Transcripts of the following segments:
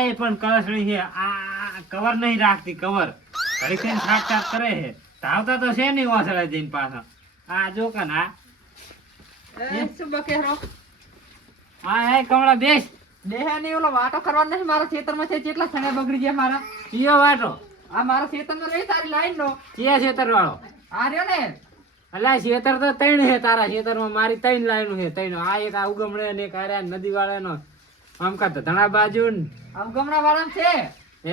એ પણ કળસણી છે. આ કવર નહીં રાખતી કવર. ઘડી થઈને થાક થાક કરે છે. ધાવતા તો છે નહીં ઓસળે જઈને પાછા. આ જો કે ના. શું બકેરો હા? હે કમળા બેસ. દેહે નહીં ઓલો વાટો કરવાનો નહીં મારા ખેતરમાં. છે કેટલા સણે બગડી ગયા મારા? કયો વાટો? આ મારા નો રહી તારી લાઈન નો ચિયા છેતર વાળો આ રહ્યો ને. અલ્યા છેતર તો ત્રણ છે તારા છેતરમાં મારી ત્રણ લાઈન છે ત્રણ આ એક આ ઉગમણે ને એક આ નદી વાળાનો આમ કા ધણા બાજુ ને આમ ગમણા વાળા છે?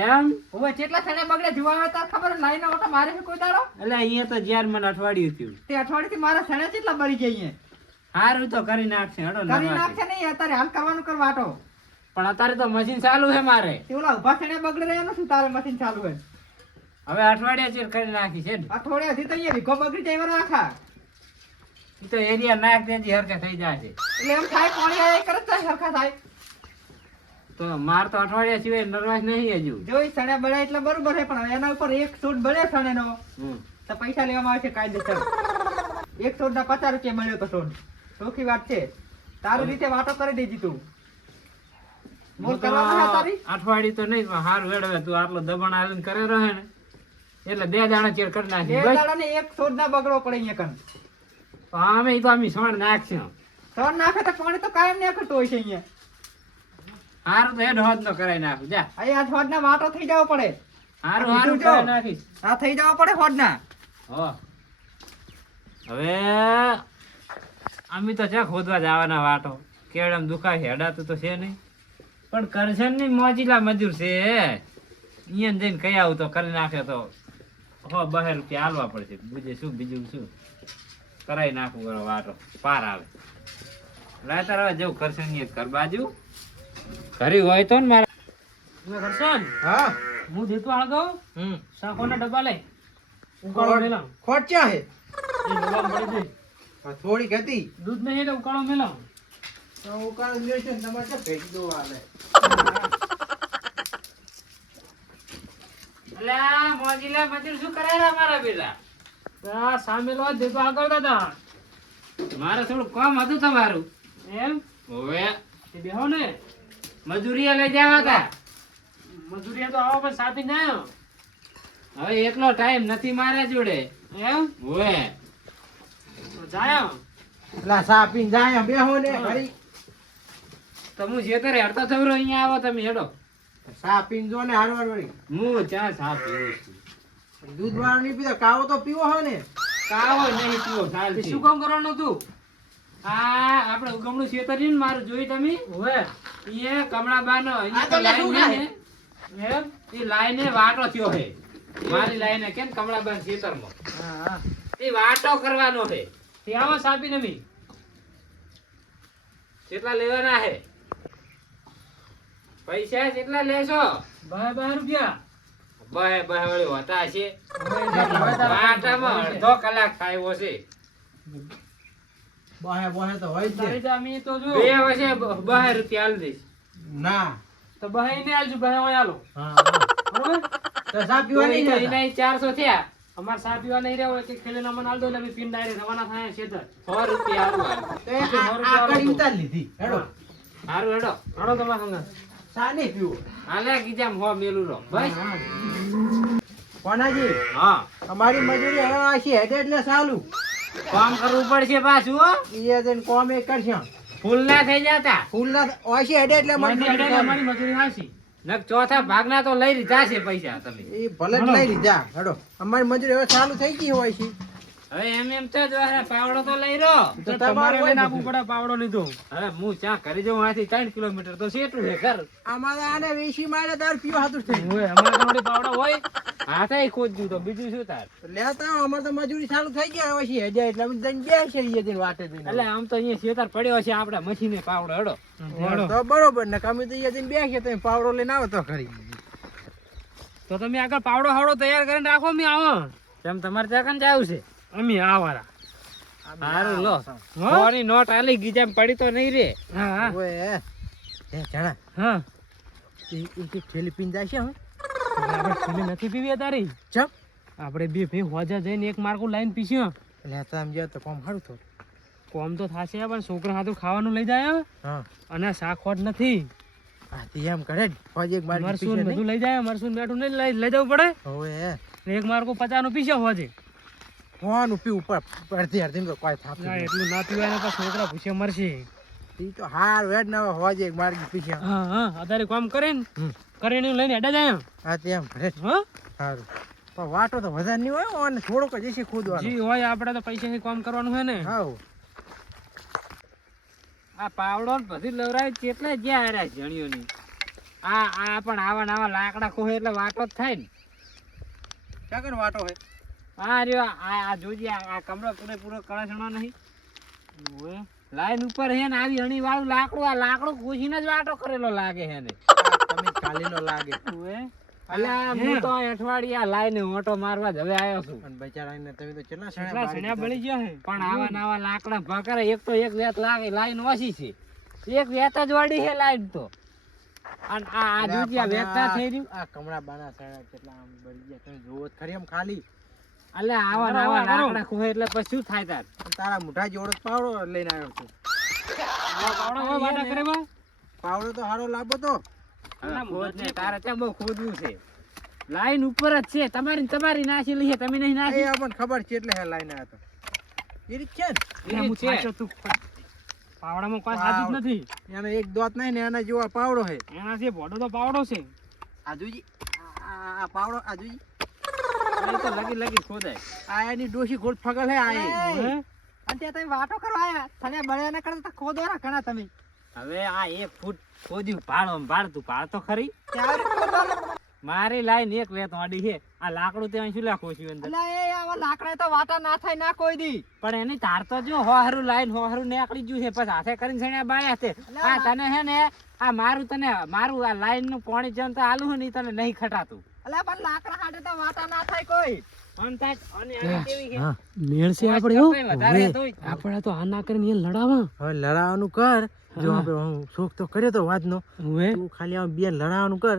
એમ? હવે કેટલા સણે બગડે જોવા તાર ખબર લાઈન નો ઓટો મારે છે કોઈ દાડો. એટલે અહીંયા તો જ્યાર મને અઠવાડિયું થયું. તે અઠવાડિયેથી મારા સણે કેટલા બળી ગયા હારું તો કરી નાખશે હડો કરી નાખશે નહીં અત્યારે હાલ કરવાનું કર વાટો. પણ અત્યારે તો મશીન ચાલુ છે મારે. તે ઓલા ઊભા સણે બગડી રહ્યા શું તારે મશીન ચાલુ હોય. હવે અઠવાડિયા ચેર કરી નાખી છે અઠવાડિયા થી તો અહીંયા ભીખો બગડી જાય આખા તો એરિયા નાખ દેજી હરકા થઈ જશે. એટલે એમ થાય પાણી આવે કરે તો થાય સરખા થાય. તો માર તો અઠવાડિયા સિવાય નરવાસ નહીં હજુ. જોઈ સણે બળે એટલે બરોબર છે પણ એના ઉપર એક સૂટ બળે સણે નો તો પૈસા લેવામાં આવશે કાયદેસર. એક સૂટ ના પચાસ રૂપિયા મળ્યો તો સૂટ ચોખ્ખી વાત છે. તારી રીતે વાતો કરી દેજી તું. છે અઠવાડિયું તો નહીં પણ હારું હેડ તું આટલો દબાણ આવીને કરે રહે ને. એટલે બે દાણા ચેર કરી બે નાખી બસ. દાડા ને એક સૂટ ના બગડો પડે અહીંયા કન અમે તો અમે સણ નાખશું. સણ નાખે તો પાણી તો કાયમ નાખતું હોય છે અહીંયા. હારું તો હેડ હોદ નો કરાઈ નાખું. જા. આ હોદ ના વાટો થઈ જવો પડે. હારું હારું. કરાઈ નાખીશ. આ થઈ જવો પડે હોદ ના હો. હવે અમે તો છે ખોદવા જવાના વાટો. કેવડમ દુખાય હેડાતું તો છે નહીં. પણ કરશનની મોજીલા મજૂર છે. અહીંયા જઈને કઈ આવું તો કરી નાખે તો. હો બહે રૂપિયા હાલવા પડશે. બીજે શું બીજું શું? કરાઈ નાખું વાટો. પાર આવે. લાયતર હવે જવું કરશે કર ઘર બાજુ. ઘરે હોય તો ને મારા કરશન હા? હું દેતો આગળ હમ. શાકોના ડબ્બા લઈ. ઉકાળો મેલા. ખોટ ક્યાં હે? એ ડબ્બા પડી દે થોડીક હતી. દૂધ નહીં એટલે ઉકાળો મેલાવ ઉકાળો લે છે તમારે શું ભેગી દો આલે અલ્યા મોજીલા મજૂર શું કરે છે મારા બેટા? આ સામે લો દેતો આગળ દાદા મારે થોડું કામ હતું તમારું. એમ? હવે? બેહો ને. મજૂરીએ લઈ જવા હતા. મજૂરીએ તો આવો પણ સાથે ના આવ્યો હવે એકલો ટાઈમ નથી મારા જોડે. એમ? હોય જાયો લા સા પીન જાય બેહો ને ઘડી તમે જે તારે હડતા થવરો અહીંયા આવો તમે હેડો. સા પીન જો ને હારવાર વળી હું ચા સા પીવું છું. દૂધ વાળો નહીં પીતો કાવો તો પીવો હો ને. કાવો નહીં પીવો શું કામ કરવાનું હતું? આ આપણે ઉગમણું ખેતર ને મારું જોઈ તમે? હવે. એ કમળાબાનો અહીંયા તો ને એમ એ લાઈને વાટો થયો હે. મારી લાઈને કેમ કમળાબાન ખેતરમાં? એ વાટો કરવાનો છે તે આવો સાપી નમી. કેટલા લેવાના હે. પૈસા કેટલા લેશો. બે બે રૂપિયા. બે બે વળી હોતા છે વાટામાં અડધો કલાક થાય છે. બહે બહે તો હોય જ ને. બે વર્ષે બ- રૂપિયા આલી દઈશ. ના. તો બહે ને આલજો બહે ઓય આલો. હા બરોબર? તો સા પીવા નહીં જતા. એના થયા. અમાર સા પીવા નહીં રહ્યો કે ખેલે ના મને આલ દો એટલે અમે ડાયરેક્ટ રવાના થાય છેતર. સો રૂપિયા આલવા તો આ- આ કડી લીધી. હેડો. હારું હેડો. હેડો તમારા સંગા સા નહીં પીવો. હાલે ગીજામ હો મેલું રો ભાઈ કોનાજી? હા. અમારી મજૂરી હવે આશી હેડે એટલે સાલું કામ કરવું પડશે પાછું હો. ઈએ જઈને કોમ એ કરશે. ફૂલ ના થઈ જતા. ફૂલ ના ઓછી હેડે એટલે મજૂરી મજૂરી નક ચોથા ભાગના તો લઈ લીધા છે પૈસા તમે. એ ભલે લઈ લીધા. હેડો. અમારી મજૂરી હવે ચાલુ થઈ ગઈ હોય છે. હવે એમ એમ તો પાવડો તો લઈ રો તો તમારે લઈને આપવું પડે પાવડો લીધો. હવે હું ચા કરી જઉં? આથી ત્રણ કિલોમીટર તો સેટું છે ઘર. અમારે આને વેસી મારે તાર પીવો હાથું થઈ હોય અમારે તમારી પાવડો હોય હાથે ખોજ્યું તો બીજું શું તાર? લેતા આવો, અમારે તો મજૂરી ચાલુ થઈ હવે છે હેડે એટલે અમે જઈને વાટે. એટલે આમ તો અહીંયા પડ્યો છે આપડા મશીને પાવડો હડો. તો બરોબર ને અમે તો અહીંયા જઈને બેસીએ તો પાવડો લઈને આવો તો ખરી. તો તમે આગળ પાવડો હાવડો તૈયાર કરીને રાખો મેં આવો. તેમ તમારે ત્યાં કન જાવ છે? અમે આવારા સારું લો. સોની નોટ આલી ગીજામ પડી તો નહીં રે. હા ઓય એ જણા હા. એ એક થેલી પીને જાય છે હવે નથી પીવી તારી ચમ? આપણે બે ભાઈ હોજા જઈને એક માર્કો લાઈન પીસ્યો એટલે તો આમ જાય તો કોમ સારું થોડું કોમ તો થાશે પણ છોકરા હાથું ખાવાનું લઈ જાય હા. અને શાક હોટ નથી. એમ કરે ફોજ એક મારી મરસું પીછે ને બધું લઈ જાય મરસુન બેઠું નહીં લઈ લઈ જવું પડે. એક માર્કો પચાસનું પીછે હોજે. ફોન ઉપી ઉપર અડધી અડધી તો કોઈ થાપ ના એટલું ના પીવાય ને પાછા છોકરા ભૂસે મરશે. ઈ તો હાર વેડ ના ફોજ એક મારી પીછે હા હા અધારે કામ કરે ને હમ. કરીને લઈને હેડા જાય હા તે કરે હા? સારું પણ વાટો તો વધારે નહીં હોય અને થોડોક જ હશે ખોદવાનો. જી હોય આપણે તો પૈસાથી કામ કરવાનું હોય ને. હા આ પાવડો ને બધું લવરાય કેટલે જ્યાં હાર્યા જણીઓની. આ આ પણ આવા ને લાકડા કોહે એટલે વાટો જ થાય ને. ક્યાં વાટો હે રહ્યો. આ જોજે આ કમરો પૂરેપૂરો કળશણો નહીં. લાઈન ઉપર હે ને આવી અણી વાળું લાકડું આ લાકડું ઘૂસીને જ વાટો કરેલો લાગે હે ને. તમે કાલીનો લાગે. અલ્યા હું. તો અઠવાડિયા લાઈને ઓટો મારવા જ હવે આવ્યો છું. અને બચારાને તમે તો કેટલા બળી ગયા હે. પણ આવા નાવા લાકડા ભાકરે એક તો એક વેત લાગે લાઈન ઓછી છે. એક વેત જ વાળી છે લાઈન તો. અને આ આ જોજે આ થઈ રહ્યું. આ કમળા બાના સાડા કેટલા આમ બળી ગયા. તમે જોવો ખરી આમ ખાલી. અલ્યા આવા આવા લાકડા ખોહે એટલે પછી શું થાય તાર? તારા મોઢા જોડો પાવડો લઈને આવ્યો છું. પાવડો વાટા કરે બા? પાવડો તો હારો લાગો તો તારે ત્યાં બહુ ખોદવું છે. લાઈન ઉપર જ છે તમારી ને તમારી નાસી લઈએ તમે નહીં એ નાસી આપણને ખબર છે એટલે હે લાઈન આ તો. એ રીત છે ને? હું છે. તું પાવડામાં કોઈ સાચું જ નથી. એનો એક દોત નહીં ને એના જેવા પાવડો છે. એનાથી ભોડો તો પાવડો છે. આજુજી આ આ પાવડો આજુજી એ તો લગી લગી ખોદાય. આ ડોશી ગોળ ફગલ હે આ અને ત્યાં તમે વાતો કરવા આયા. તને બળ્યા ના કરતા ખોદો ના ઘણા તમે. હવે આ એક ફૂટ ખોદ્યું ભાડો ભાડ તું ભાડ તો ખરી મારી લાઈન એક વેત વાડી છે આ લાકડું ત્યાં શું લાખો છું અંદર? અલા એ આવા લાકડા તો વાટા ના થાય ના કોઈ દી. પણ એની તાર તો જો હોહરું લાઈન હોહરું નીકળી ગયું છે. પછી હાથે કરીને સણ્યા બાળ્યા છે? આ તને હે ને આ મારું તને મારું આ લાઈનનું પાણી જેમ તો આલું નહીં ને તને નહીં ખટાતું. અલા પણ લાકડા હાટે તો વાટા ના થાય કોઈ. આમ તાક અને આની કેવી છે? મેળ છે આપણે કંઈ એવું વધારે તોય. આપણે તો આ ના કરીને લડાવા. હવે લડાવાનું કર. જો આપણે શોખ તો કર્યો તો વાતનો. તું ખાલી બે લડાવાનું કર.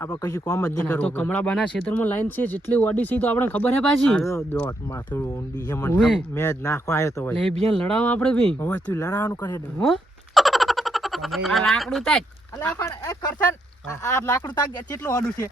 આપણે કશું કોમ જ નહીં અને તો કરવું કમળાબાના ક્ષેત્રમાં લાઈન છે જેટલી ઓડી છે તો આપણે ખબર હે પાછી. દોત માથું ઊંડી છે મને મેં જ નાખવા આવ્યો તો એ બિયાન લડાવા આપણે બી હવે તું લડાવાનું કરે હો? આ લાકડું અલા પણ કરશન આ લાકડું તાક કેટલું આડું છે.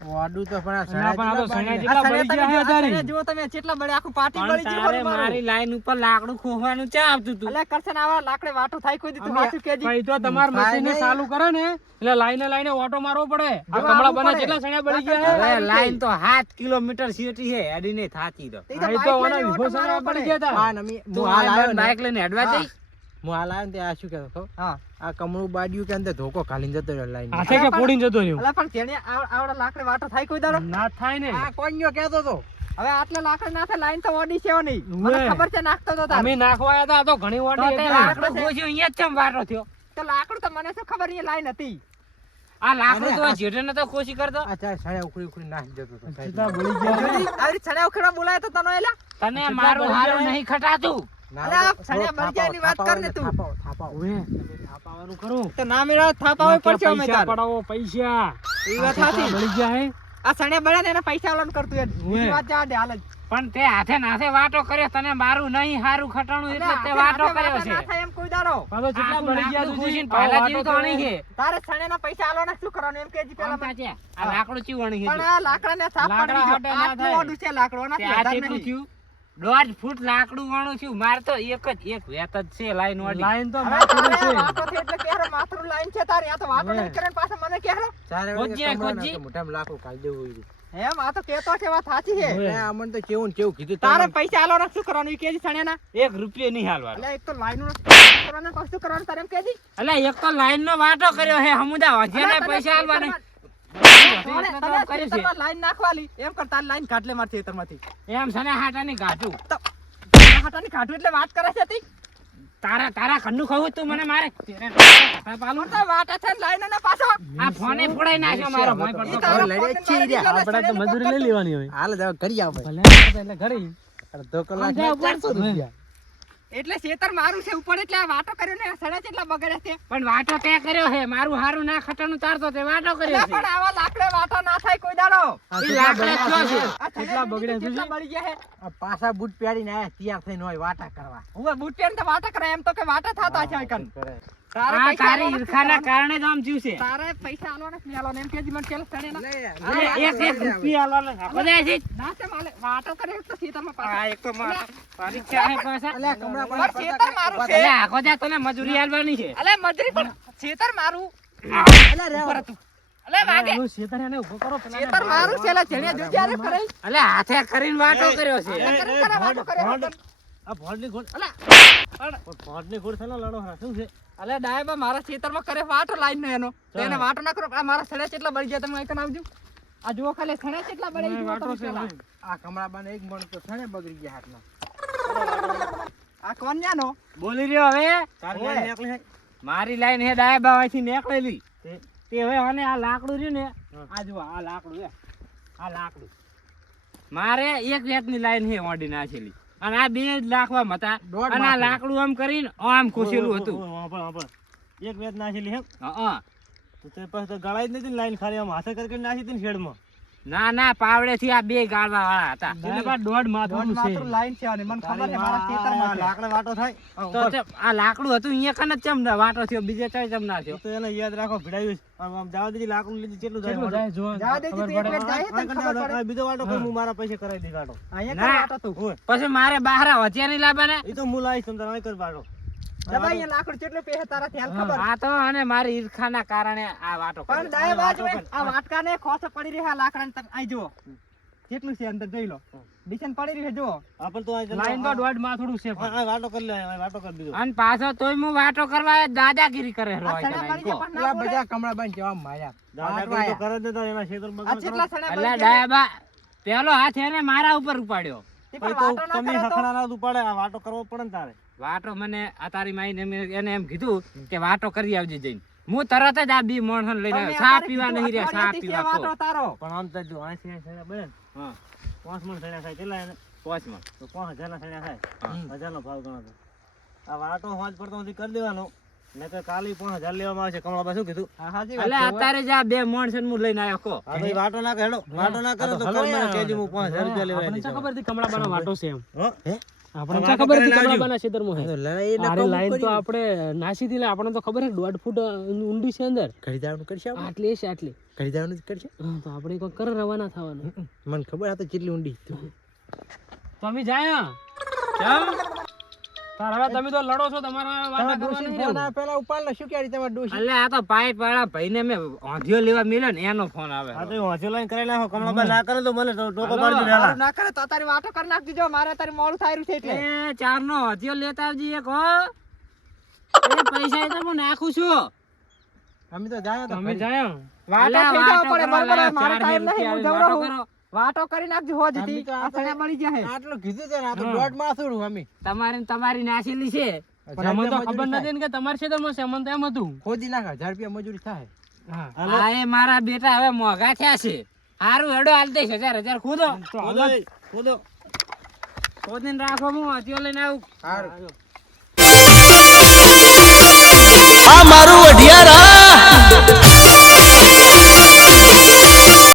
વાડું તો પણ આ ના, પણ આ તો સણા સણા જેટલા બળી તમે- તમે આખું પાટી બળી ગયું મારી. લાઈન ઉપર લાકડું ખોવાનું ચા આવતું તું. અલા કરશન આવા લાકડે વાટો થાય કોઈ દીધું વાટું કેજી. ભાઈ તો તમાર મશીન ને ચાલુ કરે ને એટલે લાઈને લાઈને ઓટો મારવો પડે. આ કમળા કમળાબાના જેટલા સણ્યા બળી ગયા હે લાઈન તો 7 કિલોમીટર સીટી હે એડી ને થાતી તો તે તો ઓના વિભો બળી ગયા તા હા, ને હું આ લાઈન બાઇક લઈને હેડવા જઈશ હું આ લાવ્યો ને આ શું કહેતો હતો? હા. આ કમળું બાડ્યું કે અંદર ધોકો ખાલીને જતો રહ્યો લાઈન હાથે કે પોડીને જતો રહ્યો? અલા પણ જેને આવડા લાકડે વાટો થાય કોઈ દાડો? ના થાય ને. આ કોણિયો કહેતો હતો? હવે આટલા લાકડા નાખે લાઈન તો ઓડી છે નહીં મને ખબર છે નાખતો તો અમે નાખવા આવ્યા તો ઘણી ઓડી તે હતી. લાકડું ખોજ્યું અહીંયા જ ચમ વારો થયો. તો લાકડું તો મને શું ખબર એ લાઈન હતી. આ લાકડું તો આ ને તો ખોશી કરતો. અચ્છા સાડા ઉખડી ઉખડી નાખી જતો હતો સીધા બળી ગયો. જોજી, આવી ઉખડા બોલાય તો તને એલા? તને મારું હારું નહીં ખટાતું. ના, ને તું. તો ના કેટલા આ ને જા જ. પણ તે હાથે નાથે વાટો કર્યો તને મારું નહીં હારું ખટાણું એટલે તે વાટો કર્યો છે. એમ કોઈ દારો આ તો જેટલા આખું બળી ગયા તું જીન પહેલા આવો તો અણી છે. તારે સણ્યાના પૈસા આલવાના શું કરવાનું એમ કેજી પેલા આમ મને. આ લાકડું ચીવણી છે પણ જો. આ લાકડાને સાફ લાકડા પડી હાટે ગયો ના આટલું થાય. ઓડું છે લાકડું તે આનાથી આ કેટલું. થયું? દોઢ ફૂટ લાકડું વાળું છું મારે તો એક જ એક વેત જ છે લાઈન વાળી લાઈન તો માથું છે એટલે કેરો માથું લાઈન છે તારી આ તો વાતો. નહીં કરે પાછો મને કેરો ચારે ખોજી, ખોજી. તો મોઢામાં લાકડું દેવું હોય. એમ આ તો કેતો છે વાત સાચી છે ઉવે. એટલે તો કેવું કેવું કીધું તારે. પૈસા આલવાના શું કરવાનું એ કેજી સણેના એક રૂપિયો નહીં હાલવા એટલે એક તો લાઈન નો કરવાનું શું કરવાનું તારે એમ કેજી એટલે એક તો લાઈન નો વાટો કર્યો હે હમુદા તને પૈસા હાલવા લાઈન નાખવાલી એમ કર તારી લાઈન કાઢ લે મારા એમ સને હાટાની ગાંઠું હાટાની કાઢું એટલે વાત કરે છે તી. તારા તારા ખંડું ખાવું તું મને મારે. પાલું તો વાટા છે ને લાઈન અને પાછો. આ ફોને ફોડાઈ નાખ્યો મારો ભોંય પડતો તારો લડે ફોન જ છે ઈ રહ્યા. મારી આપણે તો મજૂરી લઈ લેવાની હોય હાલ કરી આવો. ભાઈ. ભલે એટલે ઘરે અડધો કલાક. રૂપિયા. એટલે શેતર મારું છે ઉપર એટલે આ વાટો કર્યો ને સડા કેટલા બગડે છે. પણ વાટો તે કર્યો હે મારું હારું ના ખટાનું તારતો તે વાટો કર્યો છે. પણ આવા લાકડે વાટો ના થાય કોઈ દાડો. એ લાકડે થયો છે. છે. કેટલા બગડે છે? કેટલા બળી ગયા છે? આ પાછા બૂટ પહેરીને આયા તૈયાર થઈને હોય વાટા કરવા. હું બૂટ પહેરીને તો વાટા કરે એમ તો કે વાટા થાતા છે કન. કરે. તારે તારી ઈર્ખાના કારણે જ આમ થયું છે તારે પૈસા આલવાના કે આલવાના? એમ કહેજે મને પેલા સડે ના. એક એક રૂપિયા આલવાના છે. છે. ના તે માલે વાતો કરે તો ખેતરમાં પાછા. એક તો મારા પરીક્ષા છે પાછા. અલ્યા, કમળા પણ પણ ખેતર મારું છે. અલે, આખો દાડો તને મજૂરી આલવાની છે અલે મજૂરી પણ ખેતર મારું અલ્યા, રહેવા ઉપર હતું. અલે વાગે એનું શેતર એને ઊભો કરો પેલા ખેતર મારું છે અલા જેણે જોજે આરે કરે અલે હાથે કરીને વાટો કર્યો છે કરે કરે વાતો આ ભોંડની ગોળ અલા ભોંડની ગોળ લડો શું છે? અલે ડાયબા મારા ખેતરમાં કરે વાટો લાઈન નો એનો વાટો ના કરો આ મારા સડે કેટલા બળી ગયા તમે અહીં આવજો આ જુઓ ખાલી સડે કેટલા બળી ગયા વાટો છે. આ કમળાબાને એક મણ તો બગડી ગયા. આ કોન્યાનો બોલી રહ્યો હવે? મારી લાઈન હે ડાયબા માંથી નીકળેલી. તે તે હવે અને આ લાકડું રહ્યું ને આ જુઓ આ લાકડું હે આ લાકડું. મારે એક વેતની લાઈન હે ઓડી નાખેલી. અને આ બે લાખવા હતા. અને આ લાકડું આમ કરીને આમ ખોસેલું હતું. એક વેદ નાખેલી હે હા. તો તે પછી તો ગળાઈ જ નથી લાઈન ખાલી આમ હાથે કરી કરી નાખી હતી શેડમાં. ના ના પાવડે થી આ બે ગાળવા વાળા હતા એટલે બા દોઢ માથું છે. માત્ર લાઈન છે અને મને ખબર છે મારા ખેતરમાં લાકડા વાટો થાય. તો આ લાકડું હતું અહીંયા કને ચમ વાટો થયો બીજે ચાય ચમ ના થયો. તો એને યાદ રાખો ભડાયું. આમ જવા દેજે લાકડું લીધી કેટલું જાય જવા દેજે તું એક જાય તને ખબર પડે. બીજો વાટો કોઈ હું. મારા પૈસે કરાવી દઈ કાઢો અહીંયા. વાટો તો. પછી મારે બહાર વચ્ચે નહીં લાવવાના? એ તો હું લાવીશ તમ તારે કર વાટો. દબા અહીંયા લાકડું કેટલું પેહે તારા ખ્યાલ ખબર. આ તો અને મારી ઈર્ખાના કારણે આ વાટો પણ દાય બાજુ આ વાટકાને પડી રહી છે આ અહીં જુઓ. કેટલું છે અંદર જોઈ લો. ડિશન પડી રહી છે જુઓ. તો લાઈન તો દોઢ માથું છે આ વાટો કરી લે વાટો કર બીજો અને પાછો તોય હું વાટો કરવા દાદાગીરી કરે આ. બધા કમળાબાને કેવા માયા. તો કરે એના બગડ? ડાયાબા પેલો હાથ એને મારા ઉપર ઉપાડ્યો. તમે ના ઉપાડે આ વાટો કરવો પડે ને તારે. વાટો મને આ તારી માઈને મેં એને એમ કીધું કે વાટો કરી આવજે જઈને. હું તરત જ આ બી માણસો લઈને આવ્યો. સા પીવા નહીં રહ્યા સા પીવા વાટો તારો. પણ આમ તો જો આઠ સડ્યા બને. હા. પાંચ મણ થયા થાય કેટલા એને? પોચમાં તો પાંચ હજાર ના સડ્યા થાય હજાર નો ભાવ ગણો તો. આ વાટો હોજ પડતો નથી કરી દેવાનો. નકર કાલે પાંચ હજાર લેવામાં આવશે. કમળાબા શું કીધું? એટલે. અત્યારે જ આ બે માણસો હું લઈને આવ્યો હા વાટો ના હેડો. વાટો ના કરો તો કાલ મને કહેજો હું પાંચ હજાર રૂપિયા લેવા ખબર હતી કમળાબાનો વાટો છે એમ. હો? આપણને ખબર હતી કમળાબાના હે લાઈન તો આપણે નાસી હતી આપણને તો ખબર છે દોઢ ફૂટ ઊંડી છે અંદર. ઘડી દાવાનું કરશે આટલી છે આટલી. ઘડી દાવાનું જ કરશે? તો આપણે કોઈ કર રવાના થવાનું. મને ખબર આ તો કેટલી ઊંડી. તો અમે જાય હવે તમે તો લડો છો તમારા વાટા કરવા નહીં રહેવું. પેલા ઉપાડ શું ક્યારે તમારે ડોશી? એટલે આ તો પાઇપ વાળા ભાઈને મેં ઓંધિયો લેવા મળ્યો ને એનો ફોન આવે. હા તો એ વાંચો કરી નાખો. કમળાબા ના કરે તો મને તો ટોકો હાલો, પાડજો મારું વહેલા. ના કરે તો તારી વાટો કરી નાખજો જો મારે તારી મોડું થાય છે એટલે. એ ચાર નો હથિયો લેતા આવજે એક હો. એ પૈસા તો હું નાખું છું. અમે તો જાય તમે ઘડી. જાય. થઈ જાવ પડે કરવા બરોબર લાયા, મારો ચાર ટાઈમ નહીં હું જવરો હું. વાટો કરી નાખજો તો આ સડા બળી જાય આટલું કીધું છે ને આ તો દોઢમાં થોડું અમે. તમારી તમારી નાસેલી છે. પણ તો ખબર નથી ને કે તમારા છે અમને તો એમ હતું. ખોદી નાખ હજાર રૂપિયા મજૂરી થાય. હા. આ એ મારા બેટા હવે મોંઘા થયા છે. હારું હેડો હાલ દઈશ હજાર હજાર ખોદો. ખોદો. ખોદો. ખોદીને રાખો હું હથિયો લઈને આવું. હારું. આ મારું અઢિયાર